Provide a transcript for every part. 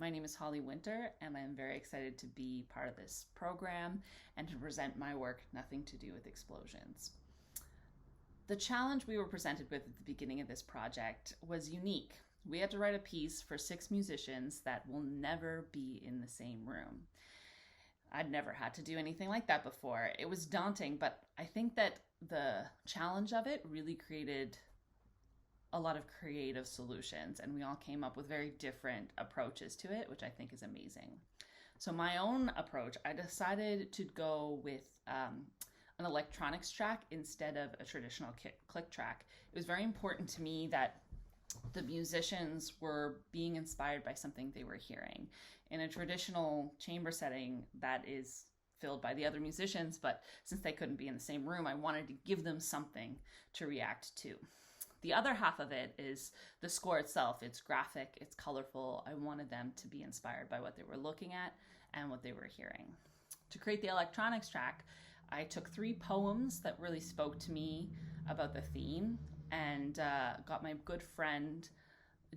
My name is Holly Winter, and I'm very excited to be part of this program and to present my work, Nothing to Do with Explosions. The challenge we were presented with at the beginning of this project was unique. We had to write a piece for 6 musicians that will never be in the same room. I'd never had to do anything like that before. It was daunting, but I think that the challenge of it really created a lot of creative solutions, and we all came up with very different approaches to it, which I think is amazing. So my own approach, I decided to go with an electronics track instead of a traditional click track. It was very important to me that the musicians were being inspired by something they were hearing. In a traditional chamber setting, that is filled by the other musicians, but since they couldn't be in the same room, I wanted to give them something to react to. The other half of it is the score itself. It's graphic, it's colorful. I wanted them to be inspired by what they were looking at and what they were hearing. To create the electronics track, I took 3 poems that really spoke to me about the theme and got my good friend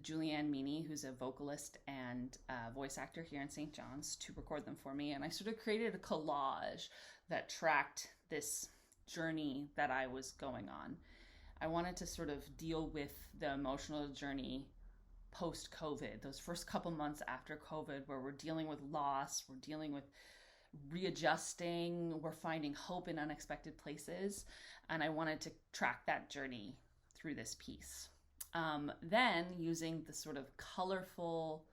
Julianne Meany, who's a vocalist and voice actor here in St. John's, to record them for me. And I sort of created a collage that tracked this journey that I was going on. I wanted to sort of deal with the emotional journey post-COVID, those first couple months after COVID, where we're dealing with loss, we're dealing with readjusting, we're finding hope in unexpected places. And I wanted to track that journey through this piece. Then using the sort of colorful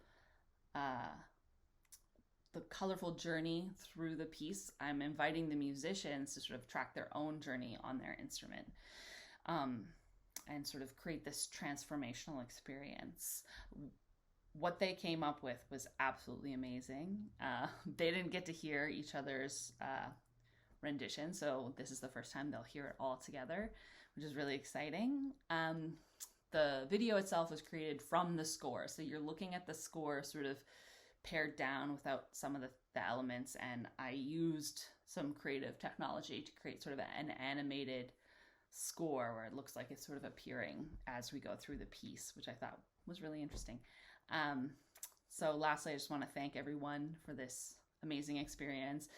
journey through the piece, I'm inviting the musicians to sort of track their own journey on their instrument. And sort of create this transformational experience. What they came up with was absolutely amazing. They didn't get to hear each other's rendition, so this is the first time they'll hear it all together, which is really exciting. The video itself was created from the score, so you're looking at the score sort of pared down without some of the elements, and I used some creative technology to create sort of an animated score where it looks like it's sort of appearing as we go through the piece, which I thought was really interesting. So lastly, I just want to thank everyone for this amazing experience.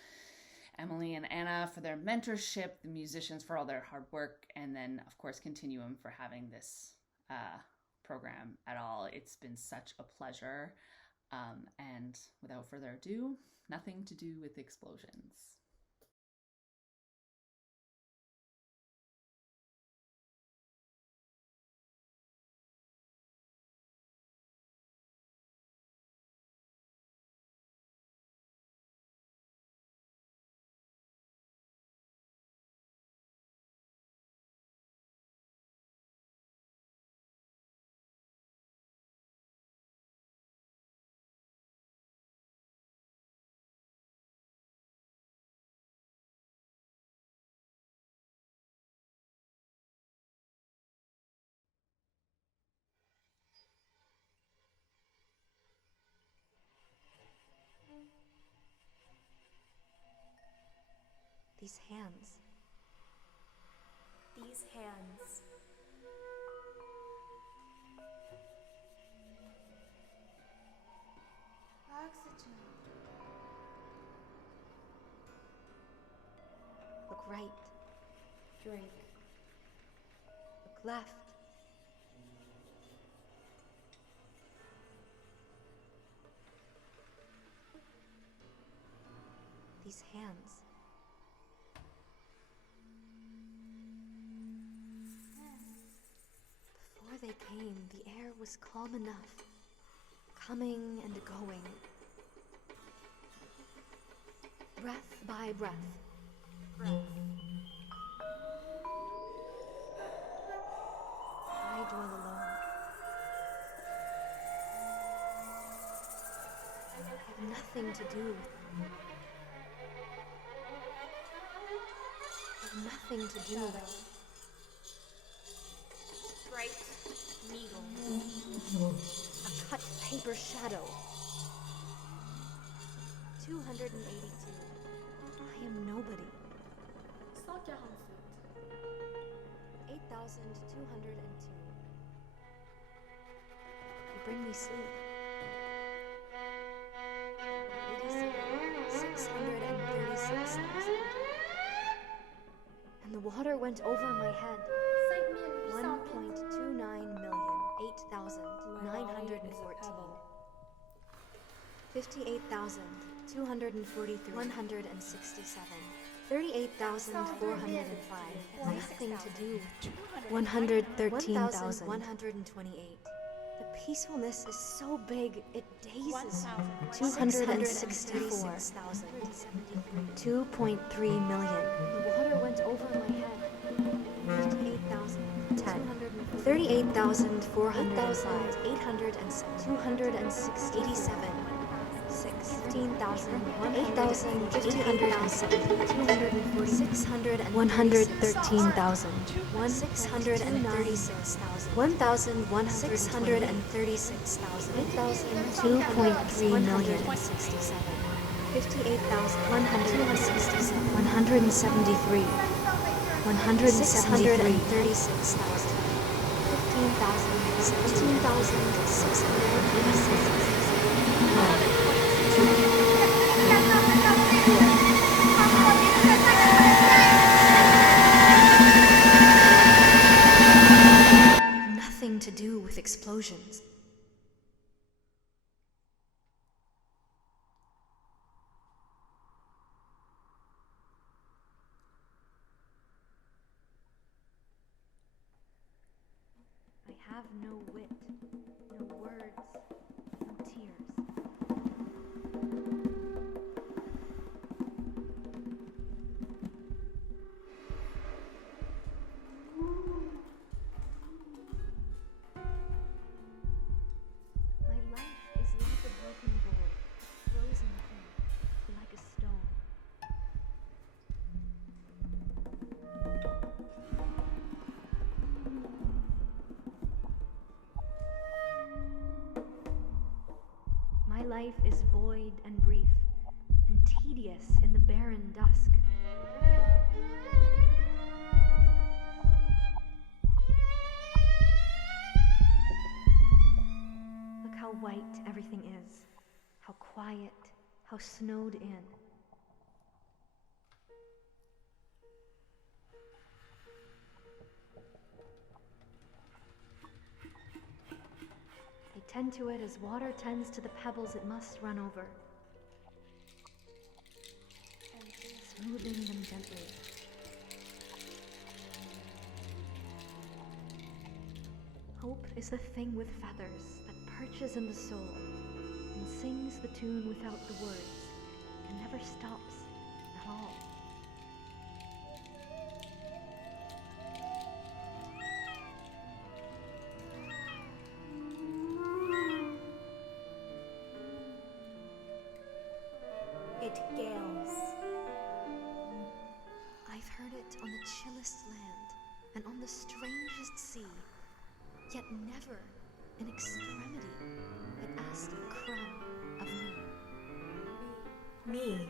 Emilie and Anna for their mentorship, the musicians for all their hard work, and then of course Continuum for having this program at all. It's been such a pleasure. And without further ado, Nothing to Do with Explosions. These hands. These hands. Oxygen. Look right. Drink. Look left. These hands. Before they came, the air was calm enough, coming and going. Breath by breath. I dwell alone. I have nothing to do with them. I have nothing to do with them. Bright needle. A cut paper shadow. 282. I am nobody. 147. 8,202. You bring me sleep. And the water went over my head. 1.29,008,914. 58,243. 167. 38,405. Nothing to do with 113,000. 128. The peacefulness is so big, it dazes. 264,000. 2.3 million. The water went over my head. 58,000. 10. 38,405. 287. 6. 15,000. 8,807. 240. 600. 113,000. 636,000. 1,136,000. 2.3 million. 58,167. 173. 136,000. 15,000. 17,686. Nothing to do with explosions. I have no wit, no words, no tears. My life is like a broken bowl, a frozen thing, like a stone. My life is void and brief, and tedious in the barren dusk. Look how white everything is, how quiet, how snowed in. I tend to it as water tends to the pebbles it must run over, smoothing them gently. Hope is the thing with feathers that perches in the soul and sings the tune without the words and never stops at all. It gales. I've heard it on the chillest land and on the strangest sea, yet never in extremity it asked a crumb of me. Me.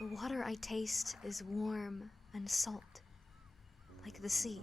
The water I taste is warm and salt, like the sea.